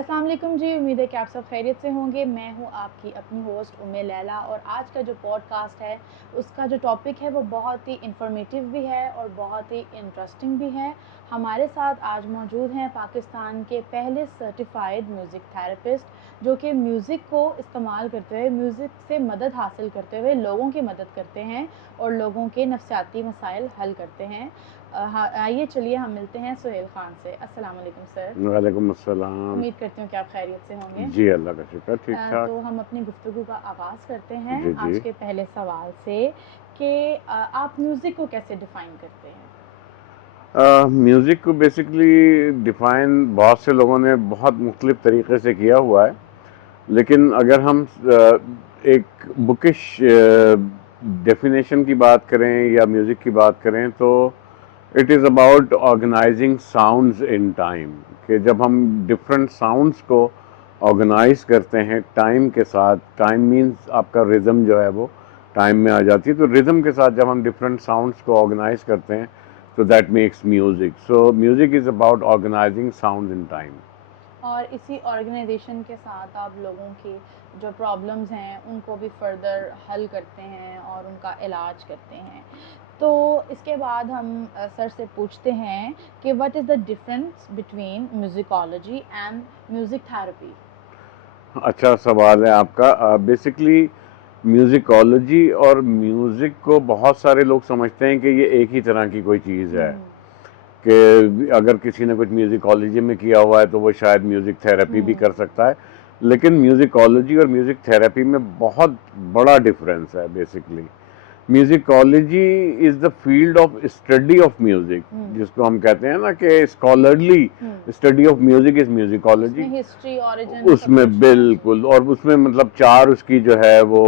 अस्सलाम वालेकुम जी, उम्मीद है कि आप सब खैरियत से होंगे। मैं हूँ आपकी अपनी होस्ट उम्मे लैला और आज का जो पॉडकास्ट है, उसका जो टॉपिक है वो बहुत ही इन्फॉर्मेटिव भी है और बहुत ही इंटरेस्टिंग भी है। हमारे साथ आज मौजूद हैं पाकिस्तान के पहले सर्टिफ़ाइड म्यूज़िक थेरेपिस्ट, जो कि म्यूज़िक को इस्तेमाल करते हुए, म्यूज़िक से मदद हासिल करते हुए लोगों की मदद करते हैं और लोगों के नफ़सियाती मसाइल हल करते हैं। हाँ, आइए चलिए हम मिलते हैं सुहेल ख़ान से। अस्सलाम वालेकुम सर। वालेकुम अस्सलाम। उम्मीद करती हूँ कि आप खैरियत से होंगे। जी, अल्लाह का शुक्र ठीक-ठाक। तो हम अपनी गुफ्तगू का आगाज़ करते हैं जी, आज जी। के पहले सवाल से कि आप म्यूज़िक को कैसे डिफ़ाइन करते हैं? म्यूज़िक को बेसिकली डिफ़ाइन बहुत से लोगों ने बहुत मुख्तलिफ़ तरीक़े से किया हुआ है, लेकिन अगर हम एक बुकिश डेफ़िनेशन की बात करें या म्यूज़िक की बात करें तो it is about organising sounds in time, कि जब हम डिफरेंट साउंड्स को ऑर्गेनाइज करते हैं टाइम के साथ। टाइम मीन्स आपका रिदम जो है वो टाइम में आ जाती है, तो रिदम के साथ जब हम डिफरेंट साउंड्स को ऑर्गेनाइज करते हैं तो that makes music. So music is about organising sound in time. और इसी ऑर्गेनाइजेशन के साथ आप लोगों की जो प्रॉब्लम्स हैं उनको भी फर्दर हल करते हैं और उनका इलाज करते हैं। तो इसके बाद हम सर से पूछते हैं कि what is the difference between musicology and music therapy? अच्छा सवाल है आपका। बेसिकली म्यूज़िकोलॉजी और म्यूज़िक को बहुत सारे लोग समझते हैं कि ये एक ही तरह की कोई चीज़ है, हुँ, कि अगर किसी ने कुछ म्यूज़िकोलॉजी में किया हुआ है तो वो शायद म्यूज़िक थेरेपी भी हुँ, कर सकता है। लेकिन म्यूज़िकोलॉजी और म्यूज़िक थेरेपी में बहुत बड़ा डिफरेंस है। Basically musicology is the field of study of music, हुँ, जिसको हम कहते हैं ना कि स्कॉलरली हुँ। Study of music is musicology. उसमें हिस्ट्री, ओरिजिन सब उसमें कुछ है। जी। बिल्कुल, और उसमें मतलब चार उसकी जो है वो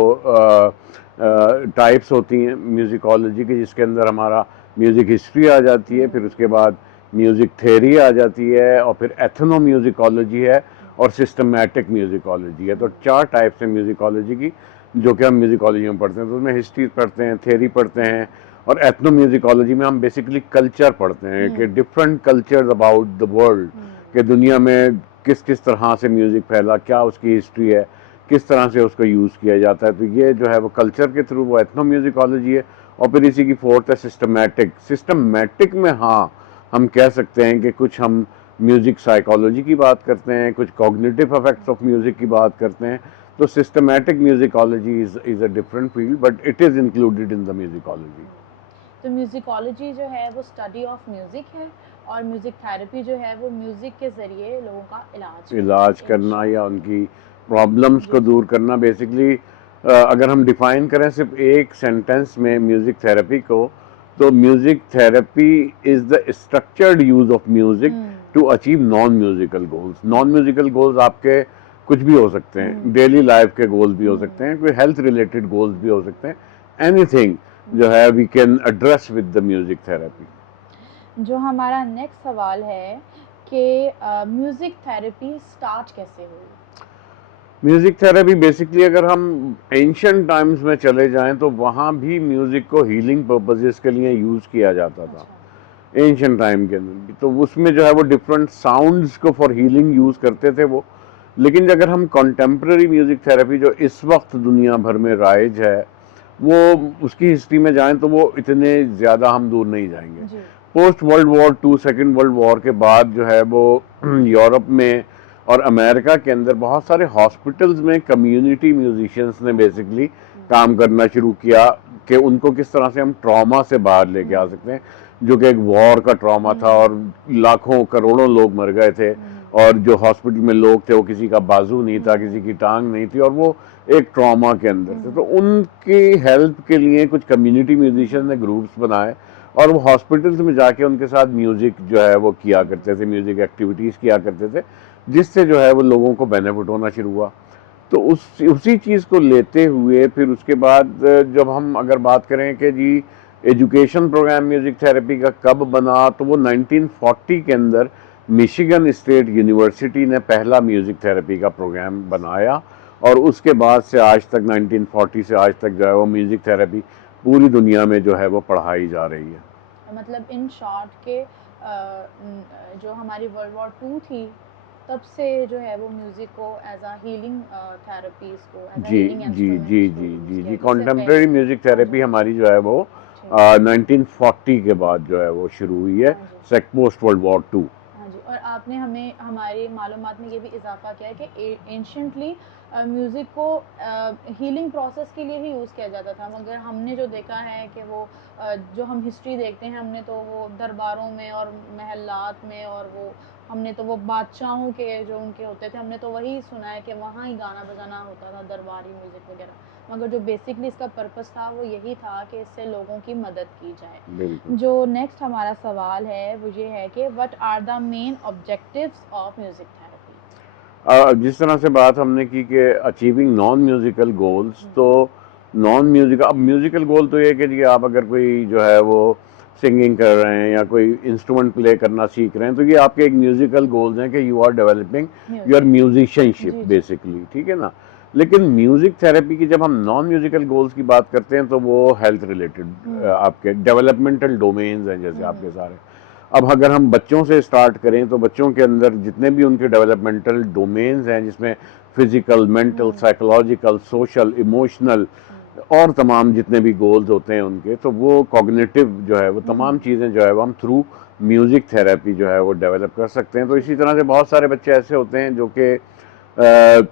टाइप्स होती हैं म्यूज़िकोलॉजी की, जिसके अंदर हमारा म्यूज़िक हिस्ट्री आ जाती है, हुँ, फिर उसके बाद म्यूज़िक थ्योरी आ जाती है, और फिर एथनो म्यूज़िकोलॉजी है, और सिस्टमैटिक म्यूज़िकोलॉजी है। तो हुँ, चार टाइप्स हैं म्यूज़िकोलॉजी की, जो कि हम म्यूज़िकोलॉजी में पढ़ते हैं। तो उसमें हिस्ट्री पढ़ते हैं, थ्योरी पढ़ते हैं, और एथनो म्यूज़िकोलॉजी में हम बेसिकली कल्चर पढ़ते हैं कि हुँ, different cultures about the world, हुँ, कि दुनिया में किस किस तरह से म्यूज़िक फैला, क्या उसकी हिस्ट्री है, किस तरह से उसको यूज़ किया जाता है। तो ये जो है वो कल्चर के थ्रू वो एथनो म्यूज़िकोलॉजी है। और फिर इसी की फोर्थ है सिस्टमैटिक। सिस्टमैटिक में हाँ, हम कह सकते हैं कि कुछ हम म्यूज़िक साइकोलॉजी की बात करते हैं, कुछ कॉग्निटिव इफेक्ट्स ऑफ म्यूज़िक की बात करते हैं। तो systematic musicology is a different field, but it is included in the musicology. हुँ। तो म्यूज़िकोलॉजी जो है वो स्टडी ऑफ म्यूज़िक है और म्यूज़िक थेरेपी जो है वो म्यूज़िक के ज़रिए लोगों का इलाज करना इलाज है। करना या इंशाअल्लाह। उनकी प्रॉब्लम्स जी, को जी। दूर करना। बेसिकली अगर हम डिफाइन करें सिर्फ एक सेंटेंस में म्यूज़िक थेरेपी को, तो music therapy is the structured use of music um, to achieve non musical goals. Non musical goals आपके कुछ भी हो सकते हैं, हुँ, डेली लाइफ के गोल्स भी हो सकते हुँ, हैं, कोई हेल्थ रिलेटेड गोल्स भी हो सकते हैं, एनीथिंग जो हुँ, है we can address with the music therapy. जो हमारा नेक्स्ट सवाल है कि म्यूज़िक थेरेपी स्टार्ट कैसे हुई? म्यूज़िक थेरेपी बेसिकली अगर हम एंशियंट टाइम्स में चले जाएं तो वहाँ भी म्यूज़िक को हीलिंग पर्पसेस के लिए यूज़ किया जाता था, अच्छा। एंशियंट टाइम के अंदर भी। तो उसमें जो है वो डिफरेंट साउंड्स को फॉर हीलिंग यूज़ करते थे वो। लेकिन अगर हम कॉन्टेम्प्रेरी म्यूज़िक थेरेपी जो इस वक्त दुनिया भर में राइज है, वो उसकी हिस्ट्री में जाएं तो वो इतने ज़्यादा हम दूर नहीं जाएंगे। जी। Post world war two, second world war के बाद जो है वो यूरोप में और अमेरिका के अंदर बहुत सारे हॉस्पिटल्स में कम्युनिटी म्यूजिशियंस ने बेसिकली हुँ, काम करना शुरू किया कि उनको किस तरह से हम ट्रॉमा से बाहर लेके आ हुँ, सकते हैं, जो कि एक वॉर का ट्रॉमा था हुँ, और लाखों करोड़ों लोग मर गए थे। हुँ, और जो हॉस्पिटल में लोग थे वो किसी का बाजू नहीं था, किसी हुँ, की टांग नहीं थी, और वो एक ट्रॉमा के अंदर थे। तो हुँ, उनकी हेल्प के लिए कुछ कम्युनिटी म्यूजिशियन ने हुँ, ग्रुप्स बनाए, और वो हॉस्पिटल्स में जाके उनके साथ म्यूज़िक जो है वो किया हुँ, करते थे, म्यूज़िक एक्टिविटीज़ किया करते थे, जिससे जो है वो लोगों को बेनिफिट होना शुरू हुआ। तो उसी चीज़ को लेते हुए फिर उसके बाद जब हम अगर बात करें कि जी एजुकेशन प्रोग्राम म्यूज़िक थेरेपी का कब बना, तो वो 1940 के अंदर मिशिगन स्टेट यूनिवर्सिटी ने पहला म्यूज़िक थेरेपी का प्रोग्राम बनाया, और उसके बाद से आज तक 1940 से आज तक जो है वो म्यूज़िक थेरेपी पूरी दुनिया में जो है वो पढ़ाई जा रही है। मतलब इन शॉर्ट के जो हमारी वर्ल्ड वॉर 2 थी, तब से जो है वो म्यूज़िक को एज़ अ हीलिंग थेरेपी, इसको एज़ अ जी हीलिंग जी इंस्ट्रूमेंट जी इसको जी यूज़ जी किया, जी इससे पहले। कॉन्टेम्प्रेरी म्यूजिक हाँ जी, थेरेपी हमारी जो है वो ठीक। 1940 के बाद जो है वो शुरू हुई है, हाँ जी। Post world war two. हाँ जी, और आपने हमें हमारी मालूमात में ये भी इज़ाफ़ा किया है कि एंशिएंटली म्यूज़िक को हीलिंग प्रोसेस के लिए ही यूज़ किया जाता था, मगर हमने जो देखा है कि वो जो हम हिस्ट्री देखते हैं, हमने तो वो दरबारों में और महलात में, और वो हमने तो वो बादशाहों के जो उनके होते थे, हमने तो वही सुना है कि वहाँ ही गाना बजाना होता था, दरबारी म्यूज़िक वगैरह। मगर जो बेसिकली इसका पर्पस था वो यही था कि इससे लोगों की मदद की जाए। बिल्कुल। जो नेक्स्ट हमारा सवाल है वो ये है कि what are the main objectives of music therapy? जिस तरह से बात हमने की कि अचीविंग नॉन म्यूजिकल गोल्स, हम्म, तो नॉन म्यूजिकल, अब म्यूजिकल गोल तो ये है कि जी आप अगर कोई जो है वो सिंगिंग कर रहे हैं या कोई इंस्ट्रूमेंट प्ले करना सीख रहे हैं, तो ये आपके एक म्यूजिकल गोल्स हैं कि you are developing your music. Musicianship जी जी। बेसिकली, ठीक है ना। लेकिन म्यूजिक थेरेपी की जब हम नॉन म्यूजिकल गोल्स की बात करते हैं तो वो हेल्थ रिलेटेड हम्म आपके डेवलपमेंटल डोमेन्स हैं, जैसे हम्म आपके सारे। अब अगर हम बच्चों से स्टार्ट करें तो बच्चों के अंदर जितने भी उनके डेवलपमेंटल डोमेन्स हैं, जिसमें फिजिकल, मेंटल, हम्म साइकोलॉजिकल, सोशल, इमोशनल हम्म और तमाम जितने भी गोल्स होते हैं उनके, तो वो कॉग्निटिव जो है वो तमाम हम्म, चीज़ें जो है वो हम थ्रू म्यूज़िक थेरेपी जो है वो डेवलप कर सकते हैं। तो ठीक इसी है। तरह से बहुत सारे बच्चे ऐसे होते हैं जो कि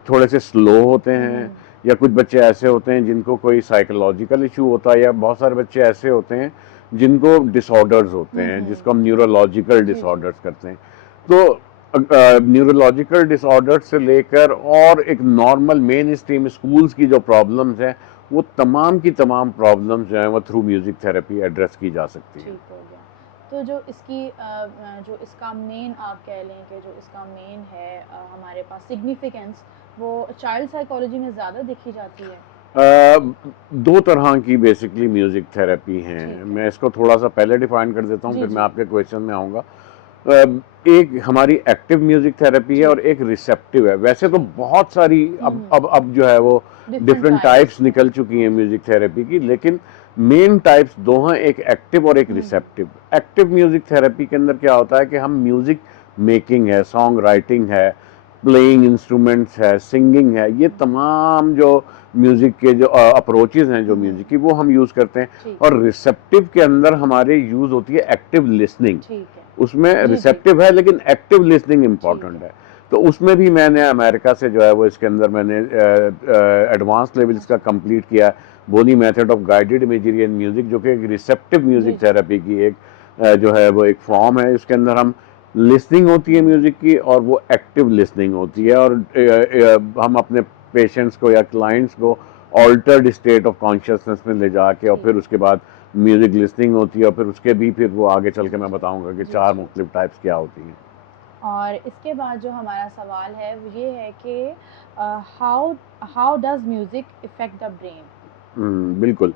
थोड़े से स्लो होते हैं, हम्म या कुछ बच्चे ऐसे होते हैं जिनको कोई साइकोलॉजिकल इशू होता है, या बहुत सारे बच्चे ऐसे होते हैं जिनको डिसऑर्डर्स होते हैं, हम्म, जिसको हम न्यूरोलॉजिकल जी जी। डिसऑर्डर्स करते हैं। तो न्यूरोलॉजिकल डिसऑर्डर से लेकर और एक नॉर्मल मेन स्ट्रीम स्कूल्स की जो प्रॉब्लम्स हैं, वो तमाम की तमाम प्रॉब्लम्स जो हैं वो थ्रू म्यूज़िक थेरेपी एड्रेस की जा सकती हैं। ठीक हो गया। तो जो इसकी जो इसका मेन आप कह लें कि जो इसका मेन है हमारे पास सिग्निफिकेंस, वो चाइल्ड साइकोलॉजी में ज़्यादा देखी जाती है। दो तरह की बेसिकली म्यूज़िक थेरेपी हैं। ठीक है। मैं इसको थोड़ा सा पहले डिफाइन कर देता हूँ, जी फिर मैं जी आपके क्वेश्चन में आऊँगा। एक हमारी एक्टिव म्यूज़िक थेरेपी है जी। और एक रिसेप्टिव है। वैसे तो ठीक। बहुत सारी अब जो है वो डिफरेंट डिफरेंट टाइप्स टाइप्स हैं। निकल चुकी हाँ हैं जी। म्यूज़िक थेरेपी की, लेकिन मेन टाइप्स दो हैं, एक एक्टिव और एक हम्म रिसेप्टिव। एक्टिव म्यूज़िक थेरेपी के अंदर क्या होता है कि हम म्यूज़िक मेकिंग है, सॉन्ग राइटिंग है, प्लेइंग इंस्ट्रूमेंट्स है, सिंगिंग है, ये हम्म तमाम जो म्यूज़िक के जो अप्रोचेज़ हैं जो हम्म, म्यूज़िक की, वो हम यूज़ करते हैं। ठीक और रिसेप्टिव के अंदर हमारे यूज़ होती है एक्टिव लिसनिंग। ठीक है। उसमें जी जी। रिसेप्टिव है लेकिन एक्टिव लिसनिंग ठीक इंपॉर्टेंट है। है। तो उसमें भी मैंने अमेरिका से जो है वो इसके अंदर मैंने एडवांस लेवल्स का अच्छा। कंप्लीट किया, Bonny method of guided imagery and music, जो कि एक रिसेप्टिव जी म्यूजिक जी। थेरेपी की एक जो है वो एक फॉर्म है। इसके अंदर हम लिसनिंग होती है हम्म, म्यूजिक की, और वो एक्टिव लिसनिंग होती है, ठीक और है। हम अपने पेशेंट्स को या क्लाइंट्स को ऑल्टर्ड स्टेट ऑफ कॉन्शियसनेस में ले जाके, और फिर ठीक है। उसके बाद म्यूजिक लिसनिंग होती है, और फिर उसके भी फिर वो आगे चल के मैं बताऊंगा कि जी चार जी। मुख्तलिफ टाइप्स क्या होती हैं। और इसके बाद जो हमारा सवाल है वो ये है कि how how does music effect the brain? बिल्कुल।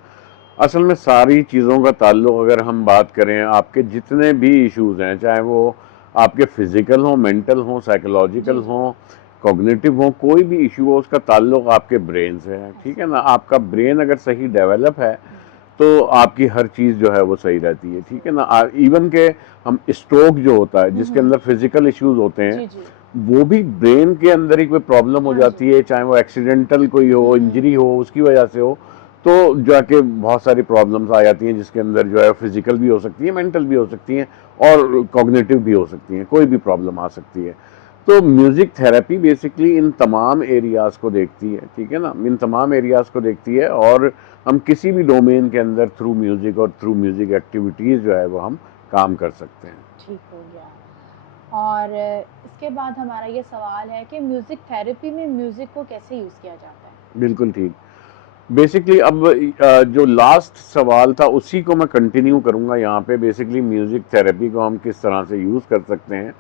असल में सारी चीज़ों का ताल्लुक अगर हम बात करें, आपके जितने भी इश्यूज़ हैं, चाहे वो आपके फिज़िकल हों, मेंटल हों, साइकोलॉजिकल जी जी। हों, कॉग्निटिव हों, कोई भी इश्यू हो, उसका ताल्लुक आपके ब्रेन से है, ठीक है अच्छा। ना। आपका ब्रेन अगर सही डेवलप है हम्म, तो आपकी हर चीज़ जो है वो सही रहती है, ठीक है ठीक। ना। इवन के हम स्ट्रोक जो होता है, जिसके हम्म, अंदर फिजिकल इश्यूज होते हैं, जी जी। वो भी ब्रेन के अंदर ही कोई प्रॉब्लम हो हाँ जी। जाती है, चाहे वो एक्सीडेंटल कोई हो, इंजरी हो, उसकी वजह से हो, तो जाके बहुत सारी प्रॉब्लम्स आ जाती हैं, जिसके अंदर जो है फिजिकल भी हो सकती है, मेंटल भी हो सकती हैं, और कॉग्निटिव भी हो सकती हैं, कोई भी प्रॉब्लम आ सकती है। तो म्यूजिक थेरेपी बेसिकली इन तमाम एरियाज को देखती है, ठीक है ना, इन तमाम एरियाज को देखती है, और हम किसी भी डोमेन के अंदर थ्रू म्यूजिक और थ्रू म्यूजिक एक्टिविटीज जो है वो हम काम कर सकते हैं। ठीक हो गया। और इसके बाद हमारा ये सवाल है कि म्यूजिक थेरेपी में म्यूजिक को कैसे यूज किया जाता है? बिल्कुल ठीक। बेसिकली अब जो लास्ट सवाल था उसी को मैं कंटिन्यू करूंगा यहाँ पे। बेसिकली म्यूजिक थेरेपी को हम किस तरह से यूज कर सकते हैं,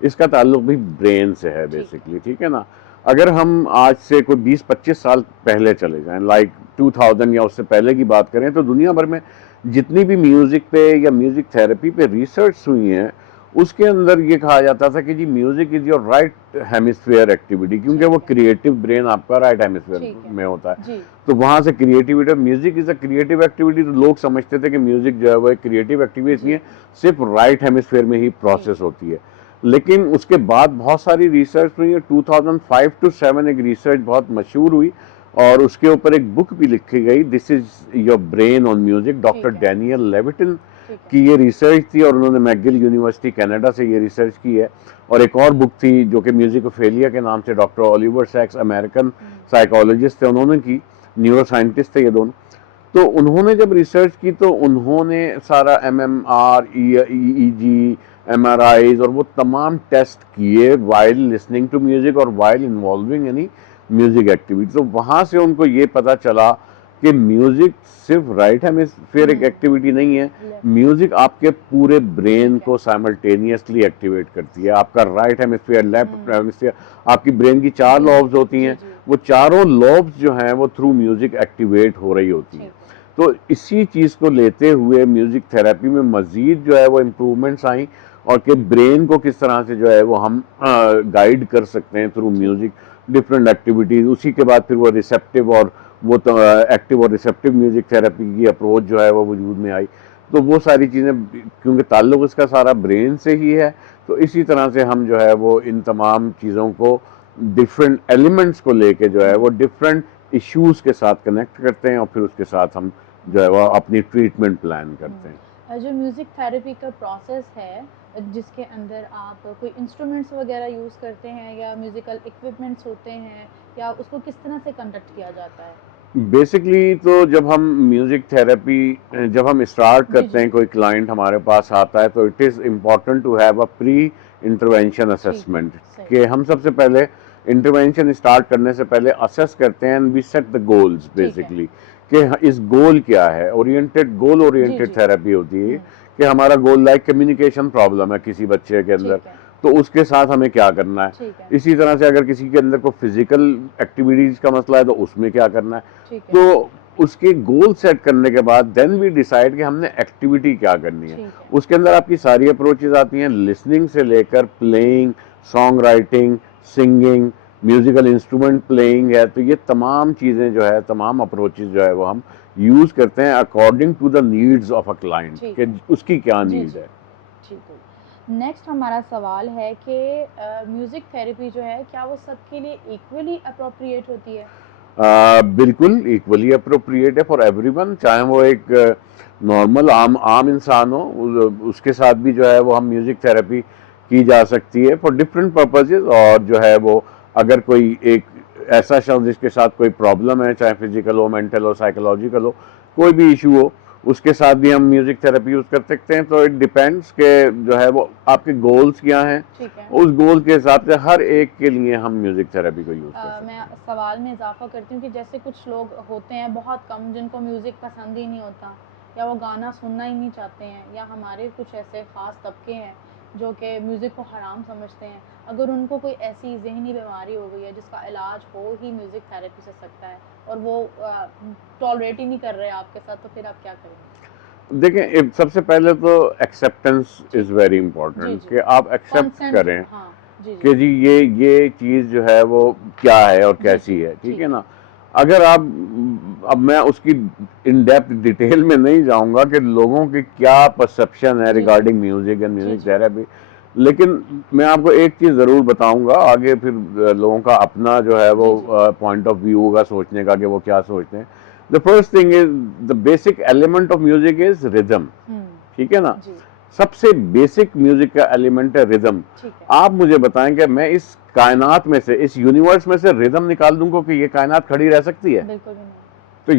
इसका ताल्लुक भी ब्रेन से है ठीक है। बेसिकली, ठीक है ना। अगर हम आज से कोई 20-25 साल पहले चले जाएं, लाइक 2000 या उससे पहले की बात करें, तो दुनिया भर में जितनी भी म्यूजिक पे या म्यूजिक थेरेपी पे रिसर्च हुई है, उसके अंदर ये कहा जाता था कि जी music is your right hemisphere activity, क्योंकि वो ठीक है। क्रिएटिव ब्रेन आपका राइट हेमिस्फीयर ठीक है। में होता है। जी। तो वहां से creativity, music is a creative activity, तो लोग समझते थे कि म्यूजिक जो है वो एक क्रिएटिव एक्टिविटी जी। है, सिर्फ राइट हेमिस्फीयर में ही ठीक प्रोसेस है। होती है। लेकिन उसके बाद बहुत सारी रिसर्च हुई है। 2005 टू 7 एक रिसर्च बहुत मशहूर हुई और उसके ऊपर एक बुक भी लिखी गई, this is your brain on music, doctor Daniel Levitin की ये रिसर्च थी और उन्होंने मैगिल यूनिवर्सिटी कनाडा से ये रिसर्च की है। और एक और बुक थी जो कि म्यूजिकोफेलिया के नाम से डॉक्टर ओलिवर सैक्स, अमेरिकन साइकोलॉजिस्ट थे, उन्होंने की, न्यूरो साइंटिस्ट थे ये दोनों। तो उन्होंने जब रिसर्च की तो उन्होंने सारा MMR, EEG, MRIs और वो तमाम टेस्ट किए वाइल लिसनिंग टू म्यूजिक और while involving any music activity. तो वहाँ से उनको ये पता चला कि म्यूजिक सिर्फ राइट हेमिस्फीरिक एक्टिविटी नहीं है, म्यूजिक आपके पूरे ब्रेन को साइमल्टेनियसली एक्टिवेट करती है। आपका राइट हेमिस्फीयर, लेफ्ट हेमिस्फीयर, आपकी ब्रेन की 4 लॉब्स होती हैं, वो चारों लॉब्स जो हैं वो थ्रू म्यूजिक एक्टिवेट हो रही होती हैं। तो इसी चीज़ को लेते हुए म्यूजिक थेरेपी में मज़ीद जो है वो इम्प्रूवमेंट्स आई और कि ब्रेन को किस तरह से जो है वो हम गाइड कर सकते हैं थ्रू म्यूजिक, डिफरेंट एक्टिविटीज़। उसी के बाद फिर वो रिसेप्टिव और वो तो एक्टिव और रिसेप्टिव म्यूजिक थेरेपी की अप्रोच जो है वो वजूद में आई। तो वो सारी चीज़ें क्योंकि ताल्लुक़ इसका सारा ब्रेन से ही है, तो इसी तरह से हम जो है वो इन तमाम चीज़ों को डिफरेंट एलिमेंट्स को लेके जो है वो डिफरेंट इश्यूज़ के साथ कनेक्ट करते हैं और फिर उसके साथ हम जो है वो अपनी ट्रीटमेंट प्लान करते हैं। जो म्यूज़िक थेरेपी का प्रोसेस है जिसके अंदर आप कोई इंस्ट्रूमेंट्स वगैरह यूज़ करते हैं या म्यूज़िकल इक्विपमेंट्स होते हैं, या उसको किस तरह से कंडक्ट किया जाता है? बेसिकली तो जब हम म्यूज़िक थेरेपी जब हम स्टार्ट करते हैं, कोई क्लाइंट हमारे पास आता है, तो it is important to have a pre intervention assessment कि हम सबसे पहले इंटरवेंशन स्टार्ट करने से पहले असेस करते हैं and we set the goals basically कि इस गोल क्या है। ओरिएंटेड, गोल ओरिएंटेड थेरेपी होती है कि हमारा गोल लाइक कम्युनिकेशन प्रॉब्लम है किसी बच्चे के अंदर, तो उसके साथ हमें क्या करना है। इसी तरह से अगर किसी के अंदर कोई फिजिकल एक्टिविटीज का मसला है तो उसमें क्या करना है। तो उसके गोल सेट करने के बाद देन वी डिसाइड कि हमने एक्टिविटी क्या करनी है। उसके अंदर आपकी सारी अप्रोचेज आती हैं, लिसनिंग से लेकर playing, song writing, singing, musical instrument playing है। तो ये तमाम चीज़ें जो है, तमाम अप्रोचेज जो है वो हम यूज़ करते हैं according to the needs of a client कि उसकी क्या नीड है। नेक्स्ट हमारा सवाल है कि म्यूज़िक थेरेपी जो है क्या वो सबके लिए इक्वली अप्रोप्रिएट होती है? बिल्कुल इक्वली अप्रोप्रिएट है फॉर एवरीवन, चाहे वो एक नॉर्मल आम इंसान हो, उसके साथ भी जो है वो हम म्यूज़िक थेरेपी की जा सकती है फॉर डिफरेंट पर्पसेस। और जो है वो अगर कोई एक ऐसा शख्स जिसके साथ कोई प्रॉब्लम है, चाहे फिजिकल हो, मेंटल हो, साइकोलॉजिकल हो, कोई भी इशू हो, उसके साथ भी हम म्यूजिक थेरेपी यूज कर सकते हैं। तो इट डिपेंड्स के जो है वो आपके गोल्स क्या हैं, उस गोल के हिसाब से हर एक के लिए हम म्यूजिक थेरेपी को यूज कर सकते हैं। मैं सवाल में इजाफा करती हूँ कि जैसे कुछ लोग होते हैं बहुत कम जिनको म्यूजिक पसंद ही नहीं होता या वो गाना सुनना ही नहीं चाहते हैं, या हमारे कुछ ऐसे ख़ास तबके हैं जो कि म्यूज़िक को हराम समझते हैं। अगर उनको कोई ऐसी ज़हनी बीमारी हो गई है जिसका इलाज हो ही म्यूज़िक थेरेपी से सकता है और वो टॉलरेट ही नहीं कर रहे आपके साथ, तो फिर आप क्या करेंगे? देखें, सबसे पहले तो एक्सेप्टेंस इज़ वेरी इंपॉर्टेंट कि आप एक्सेप्ट करें कि जी ये चीज़ जो है वो क्या है और कैसी है, ठीक है ना। अगर आप, अब मैं उसकी इन डेप्थ डिटेल में नहीं जाऊंगा कि लोगों की क्या परसेप्शन है regarding music and music therapy, लेकिन मैं आपको एक चीज़ ज़रूर बताऊंगा, आगे फिर लोगों का अपना जो है वो पॉइंट ऑफ व्यू होगा सोचने का कि वो क्या सोचते हैं। The first thing is the basic element of music is rhythm, ठीक है ना। सबसे बेसिक म्यूजिक का एलिमेंट है रिदम। आप मुझे बताएं कि मैं इस कायनात में से, इस यूनिवर्स में से रिदम निकाल दूंगा कि ये कायनात खड़ी रह सकती है? बिल्कुल नहीं। तो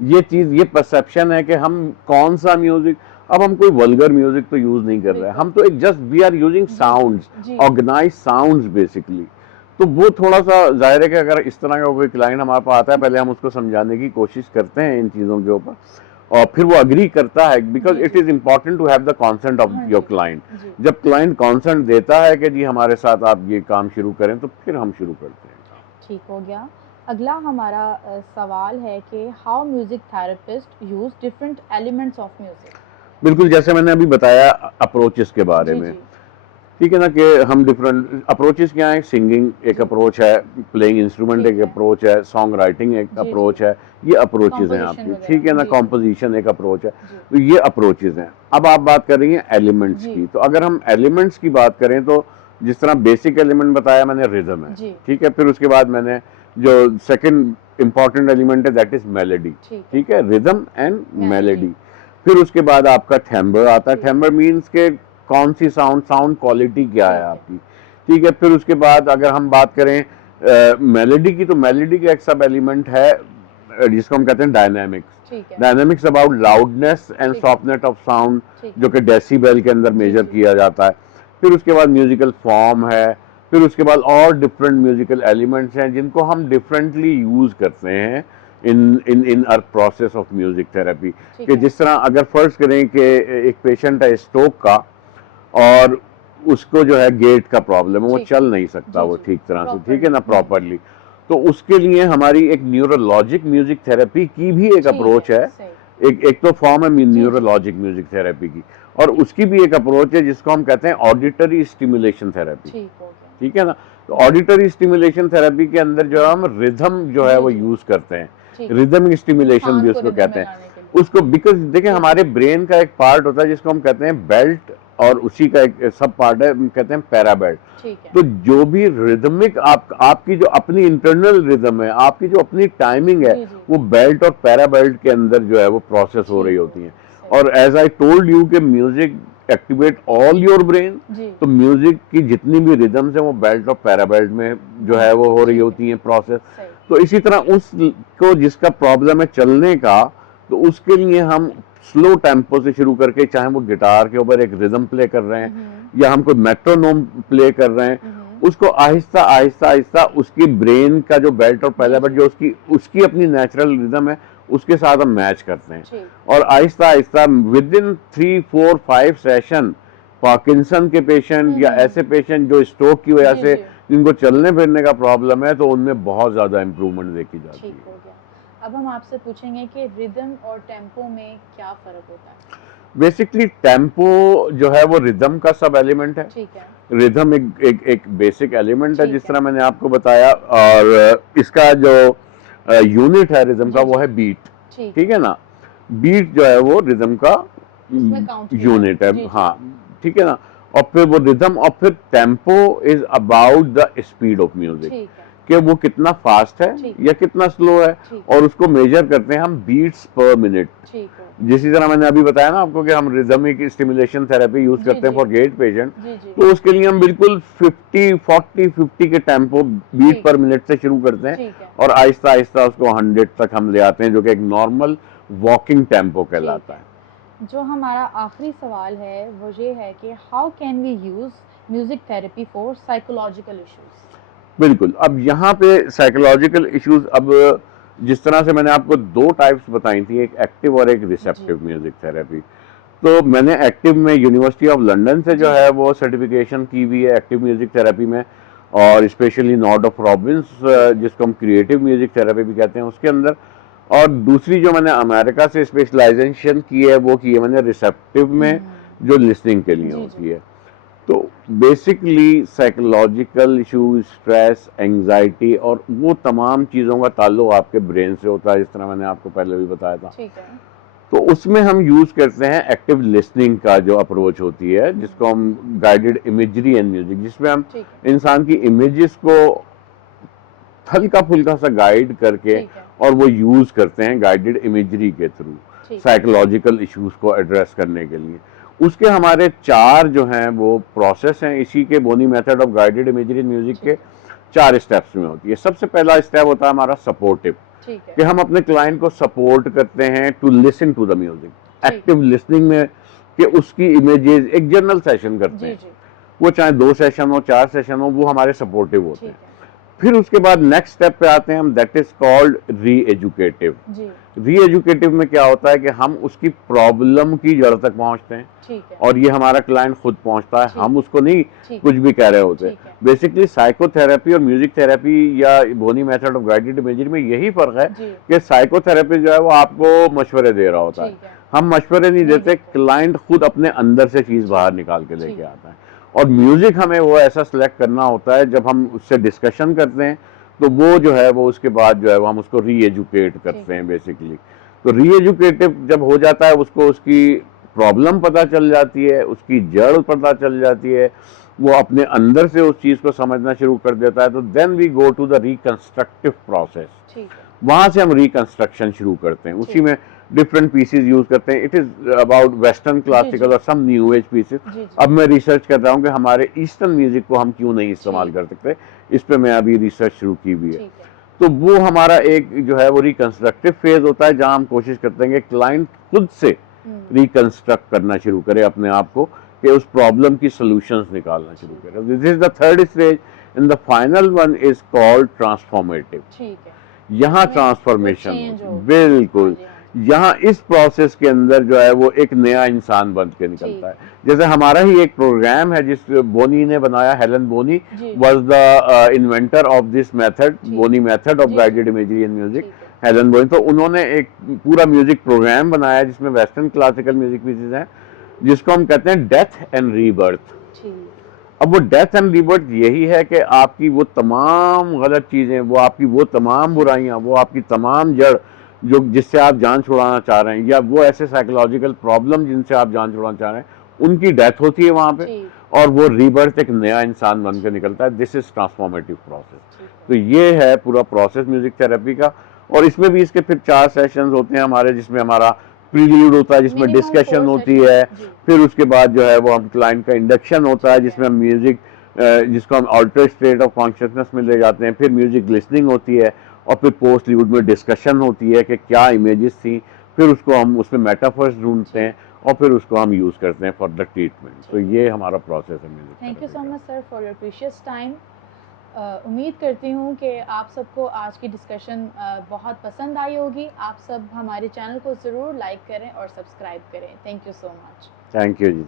ये चीज, ये परसेप्शन है कि हम कौन सा म्यूजिक, अब हम कोई वल्गर म्यूजिक तो यूज नहीं कर रहे हैं, हम तो एक just we are using sounds, organise sounds basically. तो वो थोड़ा सा जाहिर है कि अगर इस तरह का कोई क्लाइंट हमारे पास आता है, पहले हम उसको समझाने की कोशिश करते हैं इन चीज़ों के ऊपर, और फिर वो अग्री करता है, because it is important to have the consent of your client. जब क्लाइंट कॉन्सेंट देता है कि जी हमारे साथ आप ये काम शुरू करें, तो फिर हम शुरू करते हैं। ठीक हो गया। अगला हमारा सवाल है कि how music therapist use different elements of music. बिल्कुल, जैसे मैंने अभी बताया अप्रोचेस के बारे में, ठीक है ना, कि हम डिफरेंट अप्रोचेस क्या है, सिंगिंग एक अप्रोच है, प्लेइंग इंस्ट्रूमेंट ठीक एक है। अप्रोच है, सॉन्ग राइटिंग एक जी, अप्रोच जी। है, ये अप्रोचेस हैं कॉम्पोज़िशन आपकी, वगैरह। ठीक है ना, जी, जी। कॉम्पोजिशन एक अप्रोच है। जी। तो ये अप्रोचेस हैं। अब आप बात कर रही हैं एलिमेंट्स जी। की, तो अगर हम एलिमेंट्स की बात करें तो जिस तरह बेसिक एलिमेंट बताया मैंने, रिदम है, जी। ठीक है, फिर उसके बाद मैंने जो सेकंड इंपॉर्टेंट एलिमेंट है दैट इज मेलोडी, ठीक है। ठीक है, रिदम एंड मेलोडी। मेलोडी। फिर उसके बाद आपका थैम्बर आता है, ठीक। थैम्बर मीन्स के कौन सी साउंड क्वालिटी क्या है ठीक है। आपकी, ठीक है। फिर उसके बाद अगर हम बात करें मेलोडी की, तो मेलोडी का एक सब एलिमेंट है जिसको हम कहते हैं डायनामिक्स। ठीक है। डायनामिक्स अबाउट लाउडनेस एंड ठीक है। सॉफ्टनेस ऑफ साउंड, ठीक जो है। कि डेसिबल के अंदर जी, मेजर जी। किया जाता है। फिर उसके बाद म्यूजिकल फॉर्म है, फिर उसके बाद और डिफरेंट म्यूजिकल एलिमेंट्स हैं जिनको हम डिफरेंटली यूज करते हैं in in in our process of music therapy. ठीक कि है। जिस तरह अगर फर्ज करें कि एक पेशेंट है स्ट्रोक का और उसको जो है गेट का प्रॉब्लम है, वो ठीक है। चल नहीं सकता जी, वो जी। ठीक तरह से, ठीक है प्रॉपर्ली। ना, प्रॉपरली। तो उसके लिए हमारी एक न्यूरोलॉजिक म्यूजिक थेरेपी की भी एक ठीक अप्रोच है। है। सही। एक तो फॉर्म है जी, जी। न्यूरोलॉजिक म्यूजिक थेरेपी की, और उसकी भी एक अप्रोच है जिसको हम कहते हैं ऑडिटरी स्टिमुलेशन थेरेपी, ठीक हो गया। ठीक है ना। तो ऑडिटरी स्टिमुलेशन थेरेपी के अंदर जो है हम रिदम जो है जी, वो जी। यूज करते हैं, ठीक है। रिदमिक स्टिमुलेशन भी कान को उसको रिदम कहते में हैं। लाने के लिए। उसको बिकॉज देखिए जी, जी। हमारे ब्रेन का एक पार्ट होता है जिसको हम कहते हैं बेल्ट, और उसी का एक सब पार्ट है, हम कहते हैं पैराबेल्ट। ठीक है। तो जो भी रिदमिक आपकी जो अपनी इंटरनल रिदम है, आपकी जो अपनी टाइमिंग है, जी, जी। वो बेल्ट और पैराबेल्ट के अंदर जो है वो प्रोसेस हो रही ठीक होती है। सही। और एज आई टोल्ड यू कि music activate all your brain, जी। तो म्यूजिक की जितनी भी रिदम्स है वो बेल्ट और पैराबेल्ट में जो है वो हो रही ठीक है। होती है प्रोसेस। सही। तो इसी तरह उसको जिसका प्रॉब्लम है चलने का, तो उसके लिए हम स्लो टेम्पो से शुरू करके, चाहे वो गिटार के ऊपर एक रिदम प्ले कर रहे हैं या हम कोई मेट्रोनोम प्ले कर रहे हैं, उसको आहिस्ता आहिस्ता आहिस्ता उसकी ब्रेन का जो बेल्ट और पैराबेल्ट जो उसकी उसकी अपनी नेचुरल रिदम है उसके साथ हम मैच करते हैं। ठीक। और Aahista Aahista with in 3 4 5 session, Parkinson के पेशेंट या ऐसे पेशेंट जो स्ट्रोक की वजह जी, से जी। जिनको चलने फिरने का प्रॉब्लम है, तो उनमें बहुत ज़्यादा इम्प्रूवमेंट देखी जाती ठीक है। हो गया। अब हम आपसे पूछेंगे कि रिदम और टेम्पो में क्या फ़र्क होता है? बेसिकली टेम्पो जो है वो रिदम का सब एलिमेंट है। ठीक है। रिदम एक बेसिक एलिमेंट है ठीक जिस है। तरह मैंने आपको बताया, और इसका जो यूनिट है रिदम का जी, वो जी। है बीट, ठीक ठीक है ना। बीट जो है वो रिदम का उसमें काउंट किया यूनिट है, जी, जी। हाँ, ठीक है ना। और फिर वो रिदम, और फिर tempo is about the speed of music, ठीक है। कि वो कितना फास्ट है ठीक या कितना स्लो है, ठीक और उसको मेजर करते हैं हम बीट्स पर मिनट। ठीक हो। जिसी तरह मैंने अभी बताया ना आपको कि हम रिदमिक स्टिमुलेशन थेरेपी यूज जी, करते हैं जी। फॉर गेट पेशेंट, जी, जी। तो उसके लिए हम बिल्कुल 50 40 50 के टेम्पो बीट ठीक। पर मिनट से शुरू करते हैं, ठीक है। और आहिस्ता आहिस्ता उसको 100 तक हम ले आते हैं, जो कि एक नॉर्मल वॉकिंग टेम्पो कहलाता है। जो हमारा आखिरी सवाल है वो ये है कि how can we use music therapy for psychological issues? बिल्कुल। अब यहाँ पे साइकोलॉजिकल इश्यूज, अब जिस तरह से मैंने आपको 2 टाइप्स बताई थी, एक एक्टिव और एक रिसेप्टिव म्यूजिक थेरेपी। तो मैंने एक्टिव में यूनिवर्सिटी ऑफ लंदन से जो जी। है वो सर्टिफिकेशन की हुई है एक्टिव म्यूजिक थेरेपी में, और स्पेशली नॉर्ड ऑफ रॉबिन्स जिसको हम क्रिएटिव म्यूजिक थेरेपी भी कहते हैं उसके अंदर। और दूसरी जो मैंने अमेरिका से स्पेशलाइजेशन की है वो की है मैंने रिसेप्टिव में, जो लिसनिंग के लिए जी, होती जी। है। तो basically psychological issue, stress, anxiety और वो तमाम चीज़ों का ताल्लुक आपके ब्रेन से होता है, जिस तरह मैंने आपको पहले भी बताया था। ठीक है। तो उसमें हम यूज़ करते हैं एक्टिव लिसनिंग का जो अप्रोच होती है, जिसको हम गाइडेड इमेजरी एंड म्यूजिक, जिसमें हम ठीक है। इंसान की इमेजेस को हल्का फुल्का सा गाइड करके ठीक है। और वो यूज़ करते हैं गाइडेड इमेजरी के थ्रू ठीक। साइकोलॉजिकल इश्यूज को एड्रेस करने के लिए। उसके हमारे 4 जो हैं वो प्रोसेस हैं, इसी के Bonny method of guided imagery music के 4 स्टेप्स में होती है। सबसे पहला स्टेप होता है हमारा सपोर्टिव, ठीक है। कि हम अपने क्लाइंट को सपोर्ट करते हैं to listen to the music, ठीक। एक्टिव लिसनिंग में, कि उसकी इमेजेस एक जनरल सेशन करते जी, हैं, जी। वो चाहे 2 सेशन हो 4 सेशन हो, वो हमारे सपोर्टिव होते ठीक हैं। है। फिर उसके बाद नेक्स्ट स्टेप पे आते हैं हम, दैट इज कॉल्ड री एजुकेटिव। जी। री एजुकेटिव में क्या होता है कि हम उसकी प्रॉब्लम की जड़ तक पहुंचते हैं, ठीक है। और ये हमारा क्लाइंट खुद पहुंचता है, ठीक। हम उसको नहीं ठीक। कुछ भी कह रहे होते। ठीक है। बेसिकली साइकोथेरेपी और म्यूजिक थेरेपी या बोनी मेथड ऑफ गाइडेड इमेजरी में यही फर्क है जी। कि साइकोथेरेपी जो है वो आपको मशवरे दे रहा होता है, ठीक है। हम मशवरे नहीं नहीं देते, देते। क्लाइंट खुद अपने अंदर से चीज बाहर निकाल के लेके ठीक। आता है। और म्यूज़िक हमें वो ऐसा सेलेक्ट करना होता है जब हम उससे डिस्कशन करते हैं, तो वो जो है वो उसके बाद जो है वो हम उसको री एजुकेट करते हैं बेसिकली। तो री एजुकेटिव जब हो जाता है, उसको उसकी प्रॉब्लम पता चल जाती है, उसकी जड़ पता चल जाती है, वो अपने अंदर से उस चीज़ को समझना शुरू कर देता है, तो then we go to the reconstructive process. वहाँ से हम रिकंस्ट्रक्शन शुरू करते हैं, उसी में डिफरेंट पीसेस यूज करते हैं। It is about western classical और सम न्यू एज पीसेस। अब मैं रिसर्च कर रहा हूँ कि हमारे ईस्टर्न म्यूजिक को हम क्यों नहीं इस्तेमाल कर सकते, इस पे मैं अभी रिसर्च शुरू की हुई है। तो वो हमारा एक जो है वो रिकंस्ट्रक्टिव फेज होता है, जहां हम कोशिश करते हैं कि क्लाइंट खुद से रिकंस्ट्रक्ट करना शुरू करे अपने आप को, कि उस प्रॉब्लम की सॉल्यूशंस निकालना शुरू करे। This is the third stage and the final one is called transformative. यहाँ ट्रांसफॉर्मेशन बिल्कुल, यहाँ इस प्रोसेस के अंदर जो है वो एक नया इंसान बन के निकलता है। जैसे हमारा ही एक प्रोग्राम है जिस बोनी ने बनाया, Helen Bonny was the inventor of this method, Bonny method of guided imagery in music, Helen Bonny. तो उन्होंने एक पूरा म्यूजिक प्रोग्राम बनाया जिसमें वेस्टर्न क्लासिकल म्यूजिक पीसेस हैं, जिसको हम कहते हैं डेथ एंड रीबर्थ। अब वो डेथ एंड रीबर्थ यही है कि आपकी वो तमाम गलत चीज़ें, वो आपकी वो तमाम बुराइयां, वो आपकी तमाम जड़ जो जिससे आप जान छुड़ाना चाह रहे हैं, या वो ऐसे साइकोलॉजिकल प्रॉब्लम जिनसे आप जान छुड़ाना चाह रहे हैं, उनकी डेथ होती है वहाँ पे, और वो रीबर्थ एक नया इंसान बन के निकलता है। This is transformative process. तो ये है पूरा प्रोसेस म्यूजिक थेरेपी का। और इसमें भी इसके फिर 4 सेशंस होते हैं हमारे, जिसमें हमारा प्रील्यूड होता है, जिसमें डिस्कशन होती है, फिर उसके बाद जो है वो हम क्लाइंट का इंडक्शन होता है, जिसमें हम म्यूजिक जिसको हम अल्टर्ड स्टेट ऑफ कॉन्शियसनेस में ले जाते हैं, फिर म्यूजिक लिसनिंग होती है, और फिर पोस्ट ल्यूड में डिस्कशन होती है कि क्या इमेजेस थी, फिर उसको हम उसमें मेटाफर्स ढूंढते हैं, और फिर उसको हम यूज़ करते हैं फॉर द ट्रीटमेंट। तो ये हमारा प्रोसेस है music. Thank you so much sir for your precious time. उम्मीद करती हूँ कि आप सबको आज की डिस्कशन बहुत पसंद आई होगी। आप सब हमारे चैनल को ज़रूर लाइक करें और सब्सक्राइब करें। Thank you so much. Thank you ji.